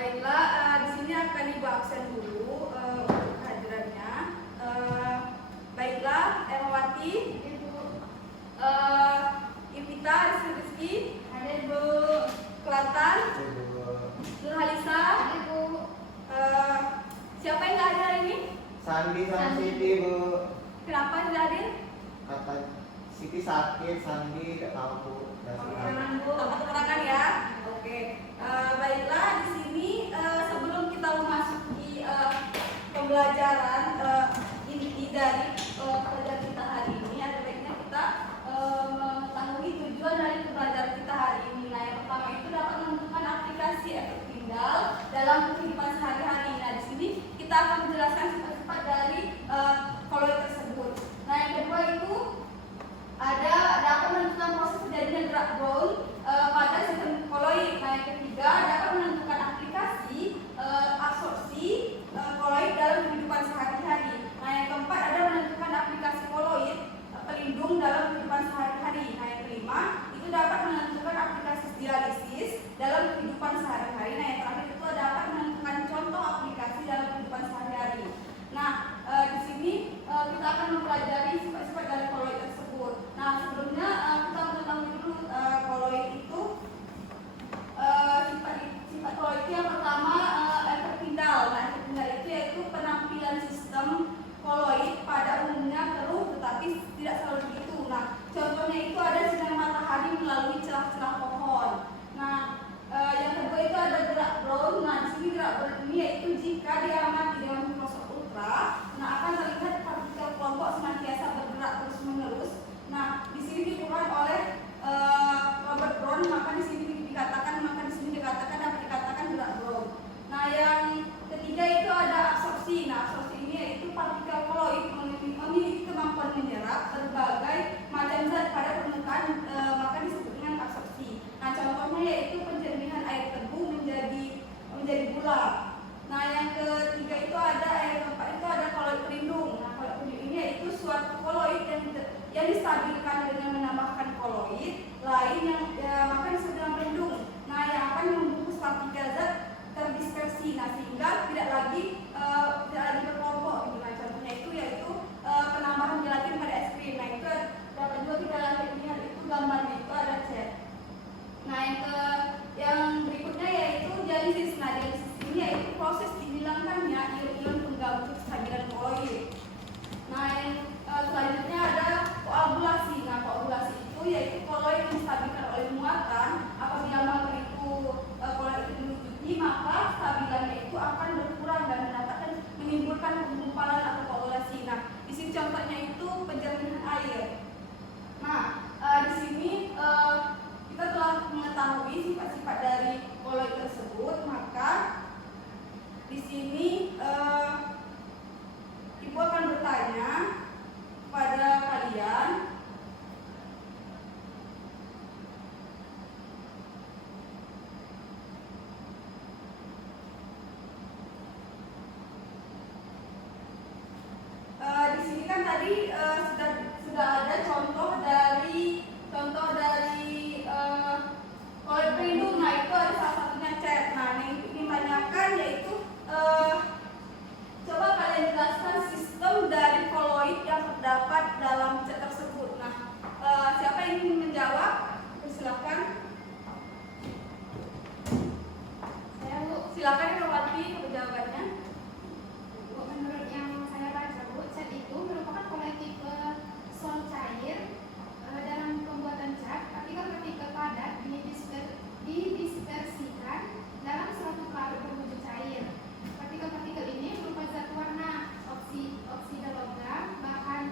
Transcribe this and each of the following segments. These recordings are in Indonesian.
Baiklah, di sini akan ibu absen dulu untuk kehadirannya. Baiklah, Erwati, Ibu, Ivita, Rizky, ada Ibu, Kelatan, Nurhalisa, Ibu. Siapa yang nggak hadir hari ini? Sandi sama Siti, Bu. Kenapa tidak hadir? Kata Siti sakit, Sandi tidak tahu, Bu. Jangan Bu, tempat keterangan ya. Oke. Baiklah, di sini sebelum kita memasuki pembelajaran inti dari pelajaran kita hari ini, ada baiknya kita mengetahui tujuan dari pembelajaran kita hari ini. Nah, yang pertama itu dapat menentukan aplikasi efek tinggal dalam kehidupan sehari-hari. Nah, di sini kita akan menjelaskan sifat-sifat dari koloid tersebut. Nah, yang kedua itu ada dapat menentukan proses terjadinya gerak Brown pada sistem koloid. Nah, yang ketiga dapat menentukan aplikasi absorpsi koloid dalam kehidupan sehari-hari. Nah, yang keempat ada menentukan aplikasi koloid pelindung dalam kehidupan sehari-hari. Nah, yang kelima itu dapat menentukan aplikasi dialisis dalam kehidupan sehari-hari. Nah, yang terakhir itu dapat menentukan contoh aplikasi dalam kehidupan sehari-hari. Nah, di sini kita akan mempelajari sifat-sifat dari koloid tersebut. Nah, sebelumnya kita mengetahui dulu koloid itu sifat koloid yang pertama efek pindal. Nah, efek pindal itu yaitu penampilan sistem koloid pada umumnya keruh tetapi tidak selalu begitu. Nah, contohnya itu ada sinar matahari melalui celah-celah pohon. Nah, yang kedua itu ada gerak Brown. Nah, di sini gerak Brown ini yaitu jika diamati dengan mikroskop ultra, nah akan terlihat partikel kelompok senantiasa bergerak terus-menerus. Nah, di sini dibuat oleh Robert Brown, maka di sini dikatakan dapat dikatakan gerak Brown. Nah, yang ketiga itu ada absorpsi. Nah, absorpsi ini yaitu partikel koloid memiliki kemampuan menyerap berbagai macam zat pada permukaan, maka disebut dengan absorpsi. Nah, contohnya yaitu penjernihan air tebu menjadi gula. Nah, yang ketiga itu ada keempat itu ada koloid pelindung. Nah, koloid pelindung ini yaitu suatu koloid yang distabilkan dengan menambahkan koloid lain yang maka disebut dengan pelindung. Nah, yang akan membungkus partikel zat terdispersi. Nah, sehingga tidak lagi berkelompok. Nah, contohnya itu yaitu penambahan gelatin pada es krim. Nah, itu dapat juga kita lihat itu gambarnya itu ada cat. Nah, yang berikutnya yaitu dialisis. Nah, dialisis ini yaitu proses dihilangkannya ion-ion penggabung kestabilan koloid. Nah, yang selanjutnya ada koagulasi. Nah, koagulasi itu yaitu koloid yang distabilkan oleh muatan. Apabila muatan itu koloid itu dilucuti, maka stabilannya itu akan berkurang dan menimbulkan penggumpalan atau koagulasi. Nah, di sini contohnya itu penjernihan air. Nah, di sini kita telah mengetahui sifat-sifat dari koloid tersebut, maka di sini Ibu akan bertanya pada kalian di sini kan tadi sudah ada contoh dari koloid pelindung. Nah, itu ada salah satunya cat. Nah, yang ingin tanyakan yaitu coba kalian jelaskan sistem dari koloid yang terdapat dalam cat tersebut. Nah, siapa yang ingin menjawab? Silakan. Saya, Bu. Silakan Irwati untuk jawabannya. Bu, menurut yang saya baca, Bu, cat itu merupakan koloid tipe sol cair dalam pembuatan cat. Partikel-partikel padat didispersikan dalam suatu karut berwujud cair. Partikel-partikel ini berupa zat warna, oksida logam, bahan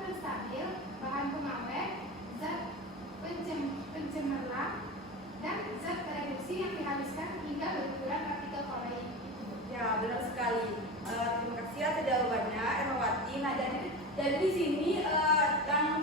penstabil, bahan pengawet, zat pencemerlang, dan zat reduksi yang dihaluskan hingga berukuran partikel koloid itu. Ya, benar sekali. Terima kasih atas jawabannya, Erwati. Nah, jadi di sini yang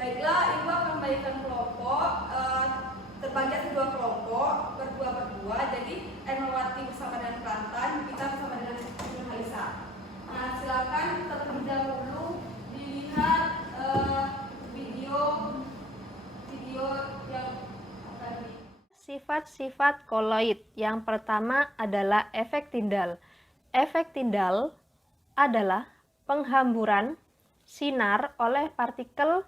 Baiklah, Ibu akan membagikan kelompok terbagi atas 2 kelompok, berdua. Jadi Ermawati bersama dengan Kelantan, kita bersama dengan Ibu Halisa. Nah, silakan terlebih dahulu dilihat video yang akan di. Sifat-sifat koloid. Yang pertama adalah efek Tyndall. Efek Tyndall adalah penghamburan sinar oleh partikel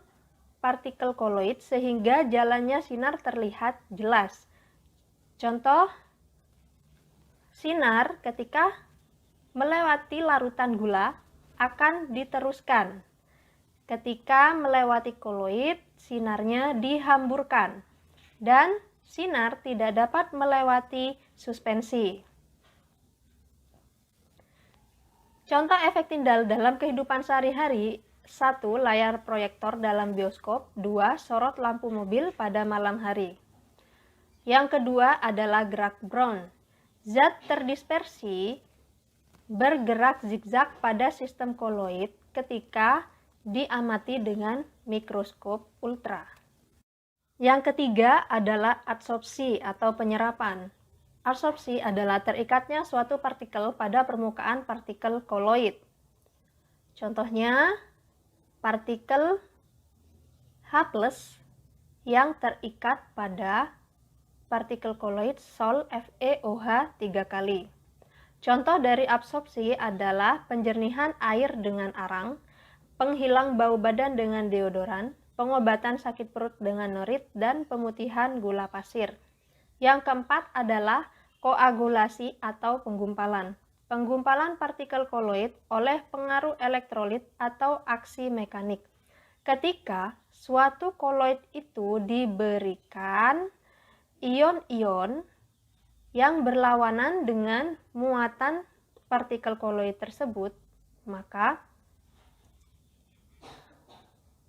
koloid sehingga jalannya sinar terlihat jelas. Contoh, sinar ketika melewati larutan gula akan diteruskan. Ketika melewati koloid, sinarnya dihamburkan. Dan sinar tidak dapat melewati suspensi. Contoh efek Tyndall dalam kehidupan sehari-hari: 1. Layar proyektor dalam bioskop. 2. Sorot lampu mobil pada malam hari. Yang kedua adalah gerak Brown. Zat terdispersi bergerak zigzag pada sistem koloid ketika diamati dengan mikroskop ultra. Yang ketiga adalah adsorpsi atau penyerapan. Adsorpsi adalah terikatnya suatu partikel pada permukaan partikel koloid. Contohnya, partikel H+ yang terikat pada partikel koloid Sol FeOH 3 kali. Contoh dari absorpsi adalah penjernihan air dengan arang, penghilang bau badan dengan deodoran, pengobatan sakit perut dengan norit, dan pemutihan gula pasir. Yang keempat adalah koagulasi atau penggumpalan. Penggumpalan partikel koloid oleh pengaruh elektrolit atau aksi mekanik. Ketika suatu koloid itu diberikan ion-ion yang berlawanan dengan muatan partikel koloid tersebut, maka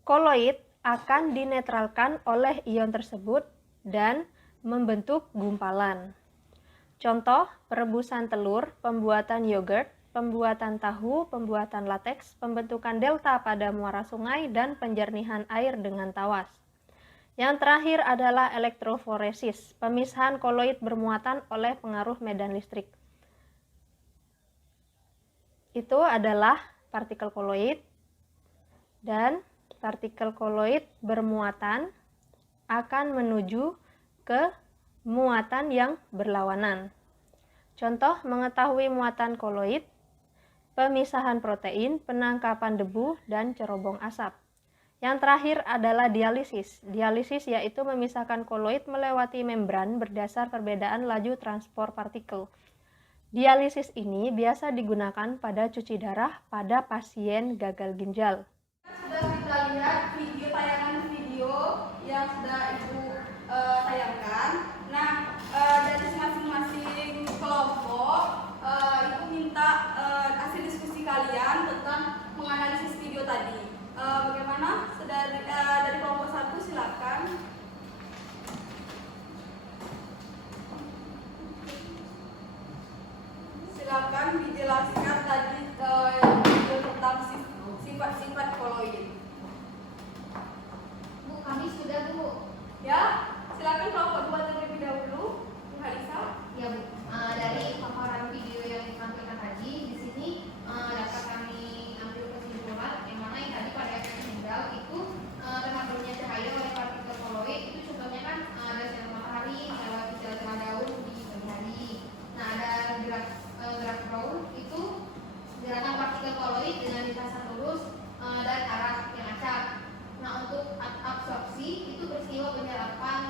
koloid akan dinetralkan oleh ion tersebut dan membentuk gumpalan. Contoh, perebusan telur, pembuatan yogurt, pembuatan tahu, pembuatan lateks, pembentukan delta pada muara sungai, dan penjernihan air dengan tawas. Yang terakhir adalah elektroforesis, pemisahan koloid bermuatan oleh pengaruh medan listrik. Itu adalah partikel koloid, dan partikel koloid bermuatan akan menuju ke muatan yang berlawanan. Contoh mengetahui muatan koloid, pemisahan protein, penangkapan debu, dan cerobong asap. Yang terakhir adalah dialisis. Dialisis yaitu memisahkan koloid melewati membran berdasar perbedaan laju transport partikel. Dialisis ini biasa digunakan pada cuci darah pada pasien gagal ginjal. Sudah kita lihat tayangan video yang sudah Ibu tayangkan. Nah, dari masing-masing kelompok, Ibu minta hasil diskusi kalian tentang menganalisis video tadi. Bagaimana? Dari kelompok 1 silakan. Silakan dijelaskan tadi video tentang sifat-sifat koloid. Bu, kami sudah, Bu. Ya, silakan kelompok 2 terlebih dahulu, Bu Halisa. Ya, Bu. Dari paparan video yang ditampilkan tadi, di sini dapat kami ambil kesimpulan yang mana yang tadi pada efek Tyndall itu terhamburnya cahaya oleh partikel koloid itu contohnya kan ada sinar matahari melewati celah-celah daun di pagi hari. Nah, ada gerak Brown itu gerakan partikel koloid dengan lintasan lurus dan arah yang acak. Nah, untuk absorpsi itu peristiwa penyerapan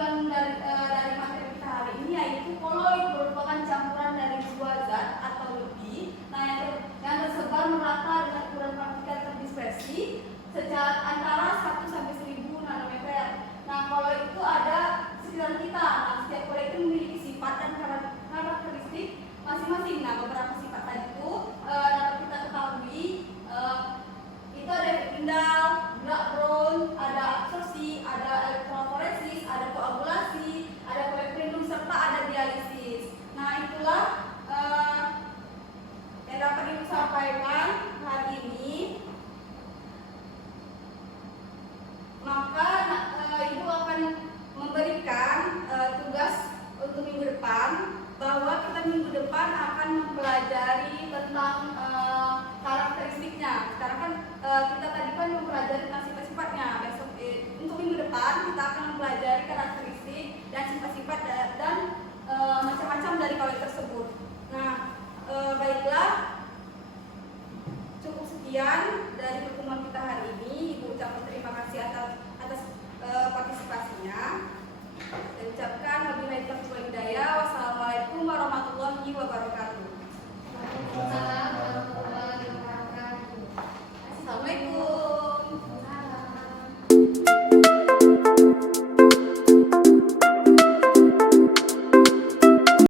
tujuan dari materi kita hari ini yaitu koloid merupakan campuran dari dua zat atau lebih, nah yang tersebar merata dengan ukuran partikel terdispersi secara antara